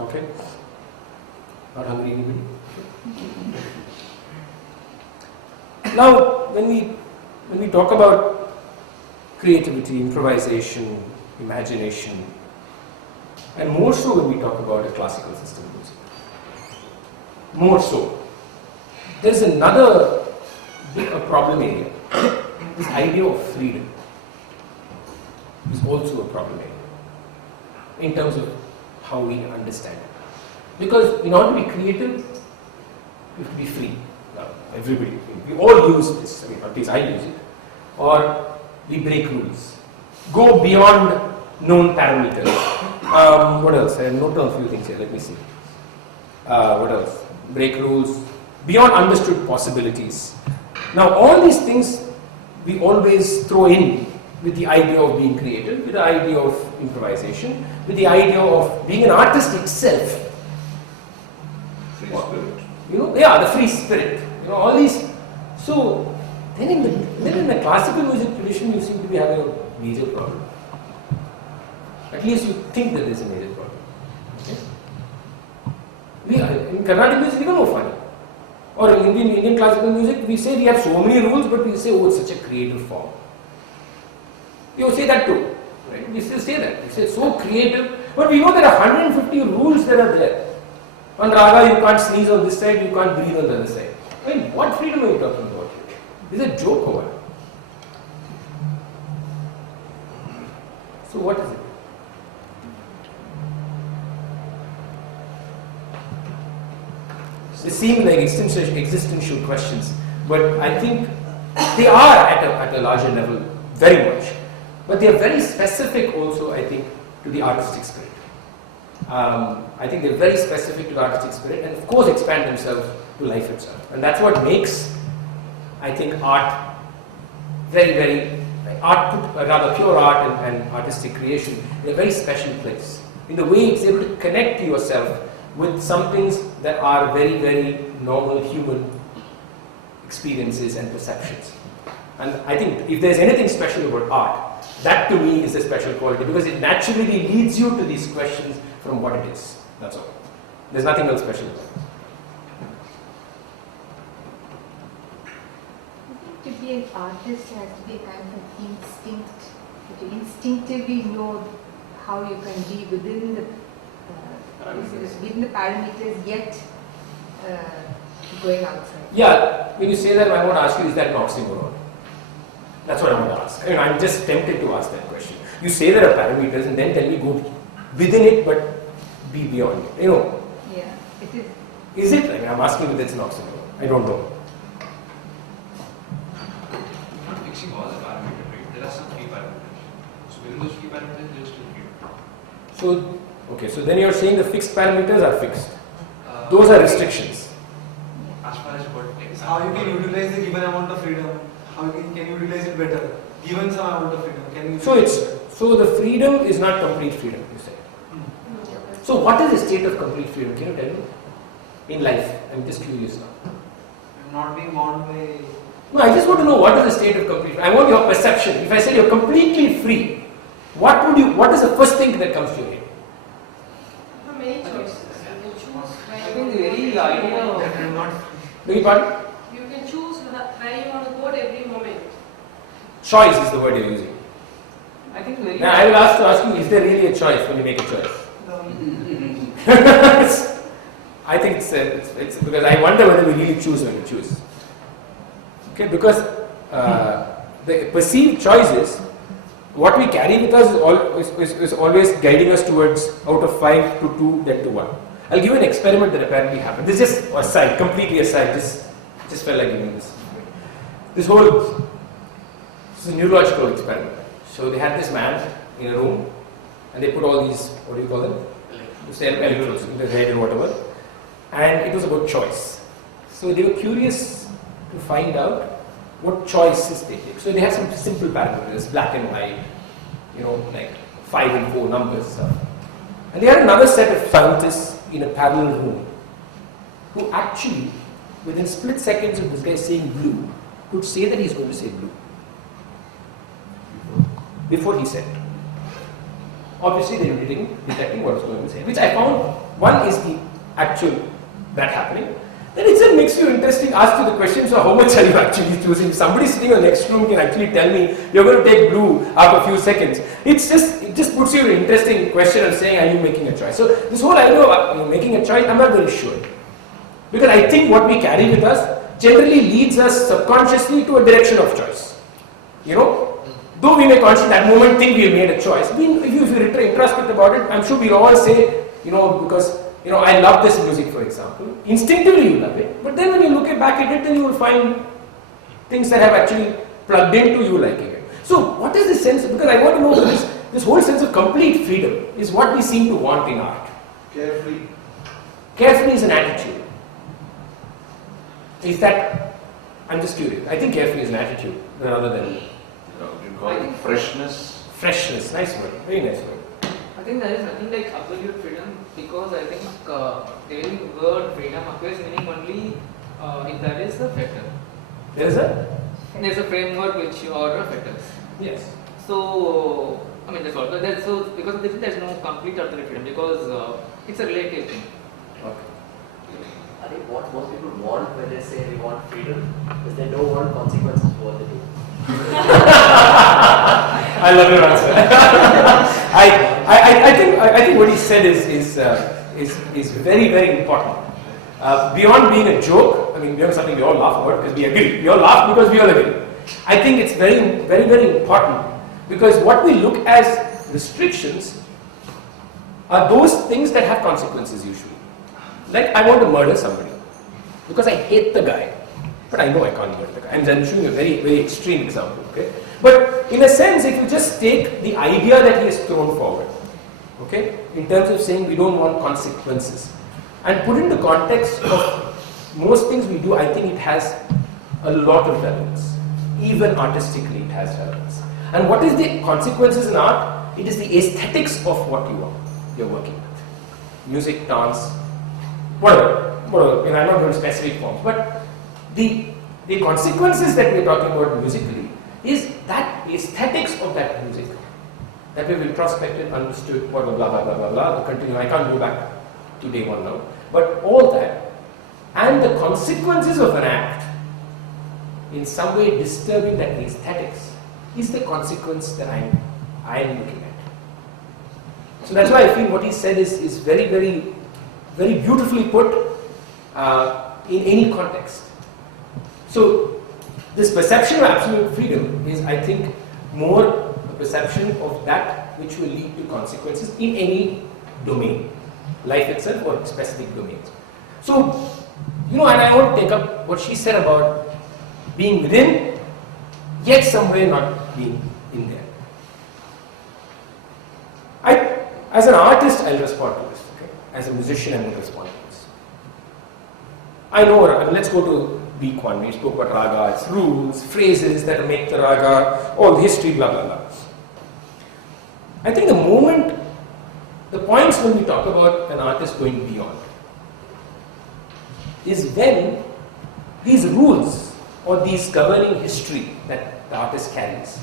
Okay? Not hungry anybody? Now, when we talk about creativity, improvisation, imagination, and more so when we talk about a classical system of music, more so, there's another big problem area. This idea of freedom is also a problem area in terms of how we understand it. Because in order to be creative, you have to be free. Now, everybody, we all use this, at least I use it, or we break rules, go beyond known parameters. What else? I have noted down a few things here, let me see. What else? Break rules, beyond understood possibilities. Now, all these things we always throw in with the idea of being creative, with the idea of improvisation, with the idea of being an artist itself. Free spirit. You know, the free spirit. You know, all these. So, then in the classical music tradition, you seem to be having a major problem. At least you think that there's a major problem. Okay? In Carnatic music, even more funny. Or in Indian classical music, we say we have so many rules, but we say, oh, it's such a creative form. You say that too, right? We still say that. We say it's so creative, but we know there are 150 rules that are there. On raga, you can't sneeze on this side, you can't breathe on the other side. I mean, what freedom are you talking about here? Is it a joke or what? So what is it? They seem like existential questions, but I think they are at a larger level, very much. But they are very specific also, I think, to the artistic spirit. I think they're very specific to the artistic spirit and of course expand themselves to life itself. And that's what makes, I think, art rather pure art and artistic creation in a very special place. In the way it's able to connect yourself with some things that are very, very normal human experiences and perceptions. And I think if there's anything special about art, that to me is a special quality because it naturally leads you to these questions from what it is. That's all. There's nothing else special about it. I think to be an artist has to be a kind of an instinct, to instinctively know how you can be within the parameters, yet going outside. Yeah, when you say that, I want to ask you, is that an oxymoron? That's what I want to ask. I mean, I'm just tempted to ask that question. You say there are parameters and then tell me go within it but be beyond it. You know? Yeah, it is. Is it? I mean, I'm asking if it's an oxymoron. I don't know. You're not fixing all the parameters, right? There are some free parameters. So within those free parameters, there's still freedom. So, okay, so then you're saying the fixed parameters are fixed. Those are restrictions. As far as what How you can utilize the given amount of freedom? How can you utilize it better? Given some amount of freedom, can you? So the freedom is not complete freedom, you say. So what is the state of complete freedom? Can you tell me? In life, I'm just curious now. I'm not being bound by. No, I just want to know what is the state of complete freedom. I want your perception. If I say you're completely free, what is the first thing that comes to your head? Many choices. You can choose I where think you the very idea of want to I'm not. Beg your pardon? You can choose where you want to go at every moment. Choice is the word you're using. I think very. Now I will ask you, is there really a choice when you make a choice? I think it's because I wonder whether we really choose when we choose. Okay, because the perceived choices, what we carry with us is always guiding us towards out of 5 to 2, then to 1. I'll give you an experiment that apparently happened. This is just aside, completely aside. Just felt like giving this. This is a neurological experiment. So they had this man in a room, and they put all these, what do you call them? Electrodes in the head or whatever. And it was about choice. So they were curious to find out what choices they take. So they had some simple parameters, black and white, like 5 and 4 numbers. And they had another set of scientists in a parallel room who actually, within split seconds of this guy saying blue, could say that he's going to say blue before he said it. obviously they were detecting what was going on inside, which I found, one is the actual that happening. Then it makes you interesting, ask you the question, so how much are you actually choosing? If somebody sitting in the next room can actually tell me, you're going to take blue after a few seconds. It just puts you in an interesting question of saying, are you making a choice? So this whole idea of making a choice, I'm not very sure. Because I think what we carry with us generally leads us subconsciously to a direction of choice. You know, though we may consciously at that moment think we have made a choice, if you introspect about it, I'm sure we'll all say, you know, because, you know, I love this music, for example. Instinctively you love it, but then when you look back at it, then you will find things that have actually plugged into you liking it. So what is this sense? Because I want to know this whole sense of complete freedom is what we seem to want in art. Carefree. Carefree is an attitude. Is that, I'm just curious, I think carefree is an attitude rather than You call it freshness. freshness. Nice word, very nice word. I think there is nothing like absolute freedom because I think the very word freedom appears meaning only if there is a fetter. There is a? There's a framework which you order fetters. Yes. So, I mean, that's all. But so because of this, there's no complete absolute freedom because it's a relative thing. Okay. I think what most people want when they say we want freedom is they don't want consequences for what they do. I love your answer. I think what he said is very, very important. Beyond being a joke, I mean, beyond something we all laugh about because we agree. We all laugh because we all agree. I think it's very, very, very important because what we look as restrictions are those things that have consequences usually. Like I want to murder somebody because I hate the guy, but I know I can't murder the guy. I'm showing a very, very extreme example. Okay, but in a sense, if you just take the idea that he has thrown forward, okay, in terms of saying we don't want consequences, and put in the context of most things we do, I think it has a lot of relevance. Even artistically, it has relevance. And what is the consequences in art? It is the aesthetics of what you're working with. Music, dance, whatever. And I'm not going to specific forms, but the consequences that we're talking about musically is that aesthetics of that music that we've introspected, understood, blah blah blah blah blah blah. Continue. I can't go back to day one now, but all that and the consequences of an act in some way disturbing that aesthetics is the consequence that I'm looking at. So that's why I feel what he said is very, very, very beautifully put in any context. So this perception of absolute freedom is, I think, more a perception of that which will lead to consequences in any domain, life itself or specific domains. So, you know, and I want to take up what she said about being within, yet somewhere not being in there. As an artist, I'll respond to this. Okay? As a musician, I will respond to this. I know, let's go to week one. We spoke about raga, its rules, phrases that make the raga, all the history, blah, blah, blah. I think the points when we talk about an artist going beyond is when these rules or these governing history that the artist carries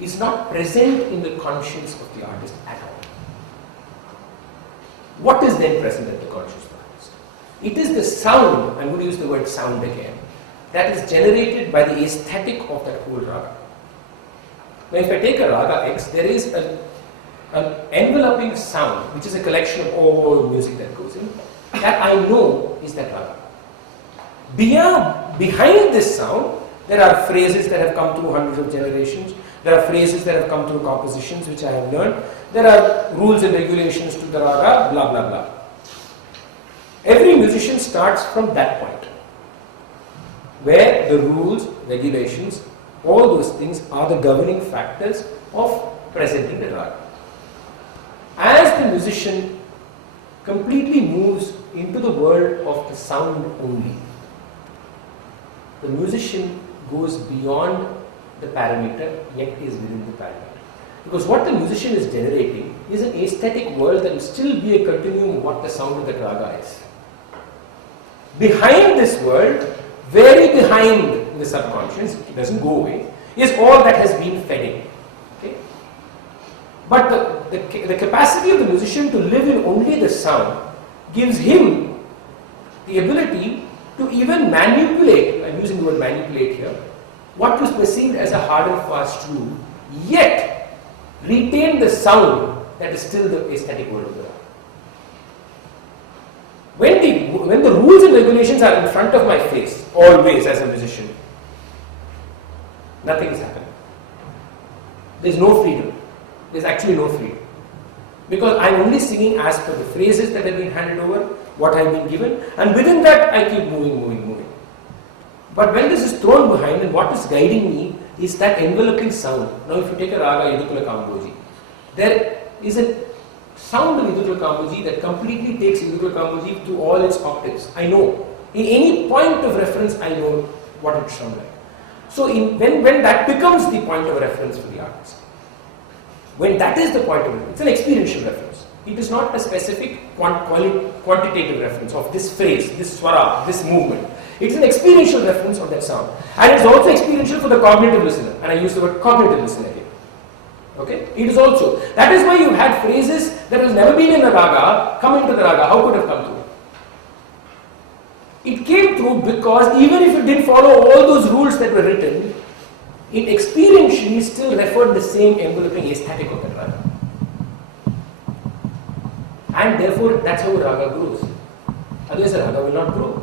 is not present in the conscience of the artist at all. What is then present in the conscious of the artist? It is the sound, I'm going to use the word sound again, that is generated by the aesthetic of that whole raga. Now if I take a raga X, there is an enveloping sound, which is a collection of all music that goes in, that I know is that raga. Behind this sound, there are phrases that have come through hundreds of generations, there are phrases that have come through compositions which I have learned, there are rules and regulations to the raga, blah blah blah. Every musician starts from that point, where the rules, regulations, all those things are the governing factors of presenting the raga. As the musician completely moves into the world of the sound only, the musician goes beyond the parameter, yet is within the parameter. Because what the musician is generating is an aesthetic world that will still be a continuum of what the sound of the raga is. Behind this world, very behind in the subconscious, it doesn't go away, is all that has been fed in. Okay? But the capacity of the musician to live in only the sound gives him the ability to even manipulate, I'm using the word manipulate here, what was perceived as a hard and fast rule, yet retain the sound that is still the aesthetic word of the raga. When the rules and regulations are in front of my face, always as a musician, nothing is happening. There's no freedom. There's actually no freedom. Because I'm only singing as per the phrases that have been handed over, what I've been given, and within that I keep moving. But when this is thrown behind, and what is guiding me is that enveloping sound. Now if you take a raga Yadukula Kamboji, there is a sound in Yadukula Kamboji that completely takes Yadukula Kamboji to all its octaves. I know. In any point of reference, I know what it sounds like. So when that becomes the point of reference for the artist, when that is the point of reference, it's an experiential reference. It is not a specific quantitative reference of this phrase, this swara, this movement. It's an experiential reference of that sound. And it's also experiential for the cognitive listener. And I use the word cognitive listener here. Okay? It is also. That is why you had phrases that has never been in the raga come into the raga. How could it have come through? It came through because even if it didn't follow all those rules that were written, it experientially still referred the same enveloping aesthetic of the raga. And therefore, that's how a raga grows. Otherwise, a raga will not grow.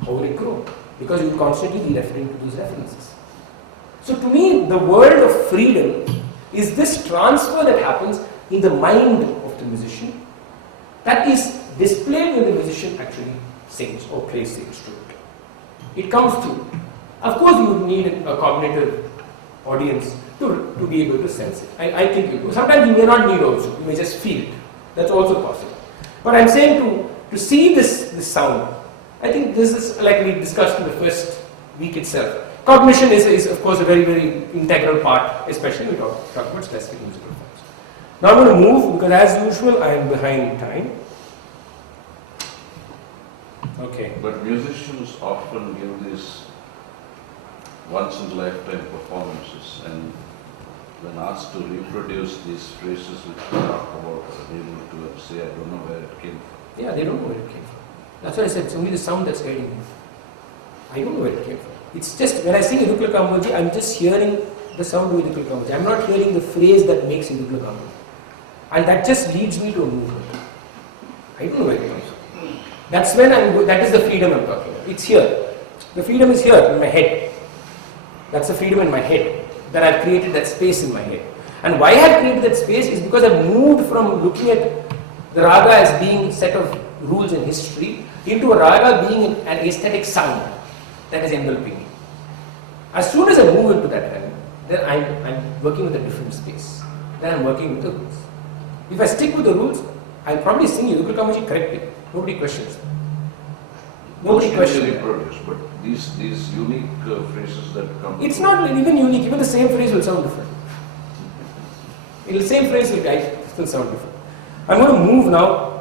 How will it grow? Because you will constantly be referring to those references. So to me, the world of freedom is this transfer that happens in the mind of the musician that is displayed when the musician actually sings or plays the instrument. It comes through. Of course, you need a cognitive audience to be able to sense it. I think sometimes you may not need also, you may just feel it. That's also possible. But I'm saying to see this sound, I think this is like we discussed in the first week itself. Cognition is of course a very, very integral part, especially when we talk about specific musical forms. Now I'm going to move because as usual I am behind time. Okay. But musicians often give these once-in-a-lifetime performances, and when asked to reproduce these phrases which we talk about, are able to say, I don't know where it came from. Yeah, they don't know where it came from. That's why I said it's only the sound that's guiding me. I don't know where it came from. It's just, when I sing Yadukula Kamboji, I'm just hearing the sound of Yadukula Kamboji. I'm not hearing the phrase that makes Yadukula Kamboji. And that just leads me to a movement. I don't know where it comes from. That's when that is the freedom I'm talking about. It's here. The freedom is here in my head. That's the freedom in my head. That I've created that space in my head. And why I've created that space is because I've moved from looking at the raga as being a set of rules and history into a raga being an aesthetic sound that is enveloping me. As soon as I move into that realm, then I'm working with a different space. Then I'm working with the rules. If I stick with the rules, I'll probably sing Yadukula Kamboji correctly. Nobody questions. Nobody questions. Reproduce, but these unique phrases that come. It's not even unique. Even the same phrase will sound different. The same phrase will sound different. I'm going to move now